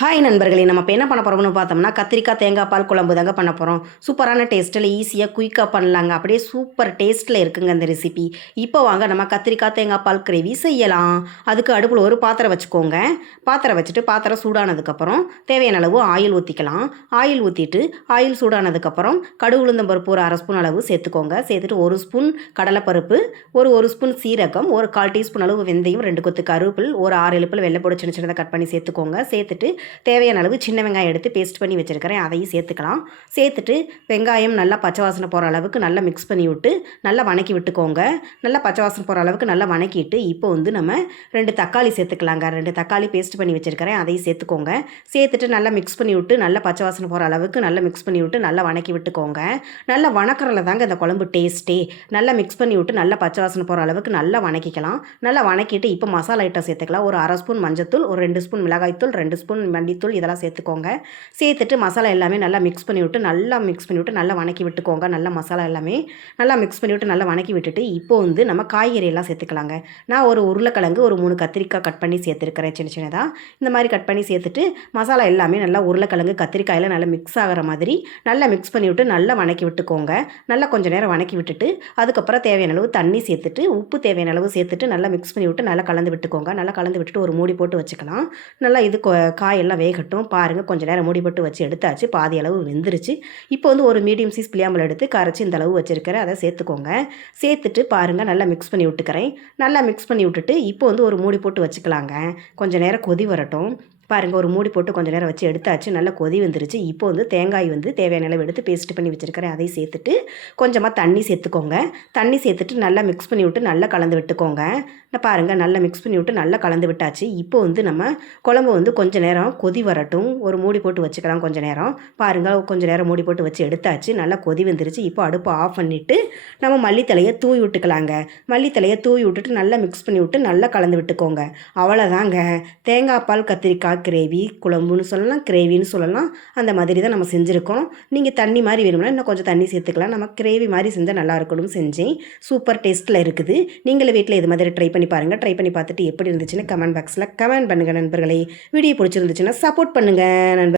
Hi நண்பர்களே, நம்ம இப்போ என்ன பண்ண போகிறோம்னு பார்த்தோம்னா கத்திரிக்காய் தேங்காய் பால் குழம்பு தாங்க பண்ண போகிறோம். சூப்பரான டேஸ்ட்டில் ஈஸியாக குயிக்காக பண்ணலாங்க. அப்படியே சூப்பர் டேஸ்ட்டில் இருக்குங்க இந்த ரெசிபி. இப்போ வாங்க நம்ம கத்திரிக்காய் தேங்காய் பால் கிரேவி செய்யலாம். அதுக்கு அடுப்பில் ஒரு பாத்திரம் வச்சுக்கோங்க. பாத்திரம் வச்சுட்டு பாத்திரம் சூடானதுக்கப்புறம் தேவையான அளவு ஆயில் ஊற்றிக்கலாம். ஆயில் ஊற்றிட்டு ஆயில் சூடானதுக்கப்புறம் கடுகு உளுந்தம் பருப்பு ஒரு 1/2 ஸ்பூன் அளவு சேர்த்துக்கோங்க. சேர்த்துட்டு 1 ஸ்பூன் கடலைப்பருப்பு, ஒரு ஸ்பூன் சீரகம், ஒரு 1/4 டீஸ்பூன் அளவு வெந்தயம், 2 கொத்து கருவேப்பில், ஒரு 6 எழுப்பில் வெள்ளைப்பூடு சின்ன சின்னதாக கட் பண்ணி சேர்த்துக்கோங்க. சேர்த்துட்டு தேவையான அளவு சின்ன வெங்காயம் எடுத்து பேஸ்ட் பண்ணி வச்சுருக்கிறேன், அதையும் சேர்த்துக்கலாம். சேர்த்துட்டு வெங்காயம் நல்லா பச்சை வாசனை போகிற அளவுக்கு நல்லா மிக்ஸ் பண்ணி விட்டு நல்லா வணக்கி விட்டுக்கோங்க. நல்லா பச்சை வாசனை போகிற அளவுக்கு நல்லா வணக்கிட்டு இப்போ வந்து நம்ம 2 தக்காளி சேர்த்துக்கலாங்க. 2 தக்காளி பேஸ்ட் பண்ணி வச்சுருக்கிறேன், அதையும் சேர்த்துக்கோங்க. சேர்த்துட்டு நல்லா மிக்ஸ் பண்ணி விட்டு நல்லா பச்சை வாசனை போகிற அளவுக்கு நல்லா மிக்ஸ் பண்ணி விட்டு நல்லா வணக்கி விட்டுக்கோங்க. நல்லா வணக்கிறதுல தாங்க இந்த குழம்பு டேஸ்ட்டே. நல்லா மிக்ஸ் பண்ணி விட்டு நல்லா பச்சை வாசனை போகிற அளவுக்கு நல்லா வணக்கிக்கலாம். நல்லா வணக்கிட்டு இப்போ மசாலா ஐட்டம் சேர்த்துக்கலாம். ஒரு 1/2 ஸ்பூன் மஞ்சத்தூள், ஒரு 2 ஸ்பூன் மிளகாய்த்தூள், 2 ஸ்பூன் மல்லித்தூள், இதெல்லாம் சேர்த்துக்கோங்க. சேர்த்துட்டு மசாலா எல்லாமே நல்லா மிக்ஸ் பண்ணி விட்டு நல்லா வணக்கி விட்டுக்கோங்க. நல்லா மசாலா எல்லாமே நல்லா மிக்ஸ் பண்ணி விட்டு நல்லா வணக்கி விட்டுட்டு இப்போ வந்து நம்ம காய்கறி எல்லாம் சேர்த்துக்கலாங்க. நான் ஒரு உருளைக்கிழங்கு, ஒரு 3 கத்திரிக்காய் கட் பண்ணி சேர்த்துருக்கிறேன் சின்ன சின்னதாக. இந்த மாதிரி கட் பண்ணி சேர்த்துட்டு மசாலா எல்லாமே நல்லா உருளைக்கிழங்கு கத்திரிக்காயில் நல்லா மிக்ஸ் ஆகிற மாதிரி நல்லா மிக்ஸ் பண்ணி விட்டு நல்லா வணக்கி விட்டுக்கோங்க. நல்லா கொஞ்சம் நேரம் வணக்கி விட்டுட்டு அதுக்கப்புறம் தேவையான அளவு தண்ணி சேர்த்துட்டு உப்பு தேவையான அளவு சேர்த்துட்டு நல்லா மிக்ஸ் பண்ணி விட்டு நல்லா கலந்து விட்டுக்கோங்க. நல்லா கலந்து விட்டுட்டு ஒரு மூடி போட்டு வச்சுக்கலாம். நல்லா இது காயெல்லாம் வேகட்டும். பாருங்கள், கொஞ்சம் நேரம் மூடி போட்டு வச்சு எடுத்தாச்சு. பாதி அளவு வெந்துருச்சு. இப்போ வந்து ஒரு மீடியம் சைஸ் புளியாம்பழம் எடுத்து கரைச்சி இந்த அளவு வச்சுருக்கிறேன், அதை சேர்த்துக்கோங்க. சேர்த்துட்டு பாருங்கள், நல்லா மிக்ஸ் பண்ணி விட்டுக்கிறேன். நல்லா மிக்ஸ் பண்ணி விட்டுட்டு இப்போ வந்து ஒரு மூடி போட்டு வச்சுக்கலாங்க. கொஞ்சம் நேரம் கொதி வரட்டும். பாருங்கள், ஒரு மூடி போட்டு கொஞ்சம் நேரம் வச்சு எடுத்தாச்சு. நல்லா கொதி வந்துருச்சு. இப்போ வந்து தேங்காய் வந்து தேவையான அளவு எடுத்து பேஸ்ட் பண்ணி வச்சுருக்கிறேன், அதை சேர்த்துட்டு கொஞ்சமாக தண்ணி சேர்த்துக்கோங்க. தண்ணி சேர்த்துட்டு நல்லா மிக்ஸ் பண்ணி விட்டு நல்லா கலந்து விட்டுக்கோங்க. பாருங்கள், நல்லா மிக்ஸ் பண்ணி விட்டு நல்லா கலந்து விட்டாச்சு. இப்போ வந்து நம்ம குழம்பு வந்து கொஞ்சம் நேரம் கொதி வரட்டும். ஒரு மூடி போட்டு வச்சுக்கலாம் கொஞ்சம் நேரம். பாருங்கள், கொஞ்சம் நேரம் மூடி போட்டு வச்சு எடுத்தாச்சு. நல்லா கொதி வந்துருச்சு. இப்போ அடுப்பு ஆஃப் பண்ணிவிட்டு நம்ம மல்லித்தலையை தூவி விட்டுக்கலாங்க. மல்லித்தலையை தூவி விட்டுட்டு நல்லா மிக்ஸ் பண்ணி விட்டு நல்லா கலந்து விட்டுக்கோங்க. அவ்வளோதாங்க, தேங்காய் பால் கத்திரிக்காய் கிரேவி குழம்புன்னு சொல்லலாம், கிரேவின்னு சொல்லலாம். அந்த மாதிரி தான் நம்ம செஞ்சுருக்கோம். நீங்கள் தண்ணி மாதிரி வேணும்னா இன்னும் கொஞ்சம் தண்ணி சேர்த்துக்கலாம். நம்ம கிரேவி மாதிரி செஞ்சால் நல்லா இருக்கணும்னு செஞ்சேன். சூப்பர் டேஸ்ட்டில் இருக்குது. நீங்களும் வீட்டில் இது மாதிரி ட்ரை பண்ணி பாருங்கள். ட்ரை பண்ணி பார்த்துட்டு எப்படி இருந்துச்சுன்னு கமெண்ட் பாக்ஸில் கமெண்ட் பண்ணுங்கள் நண்பர்களே. வீடியோ பிடிச்சிருந்துச்சுன்னா சப்போர்ட் பண்ணுங்கள் நண்பர்.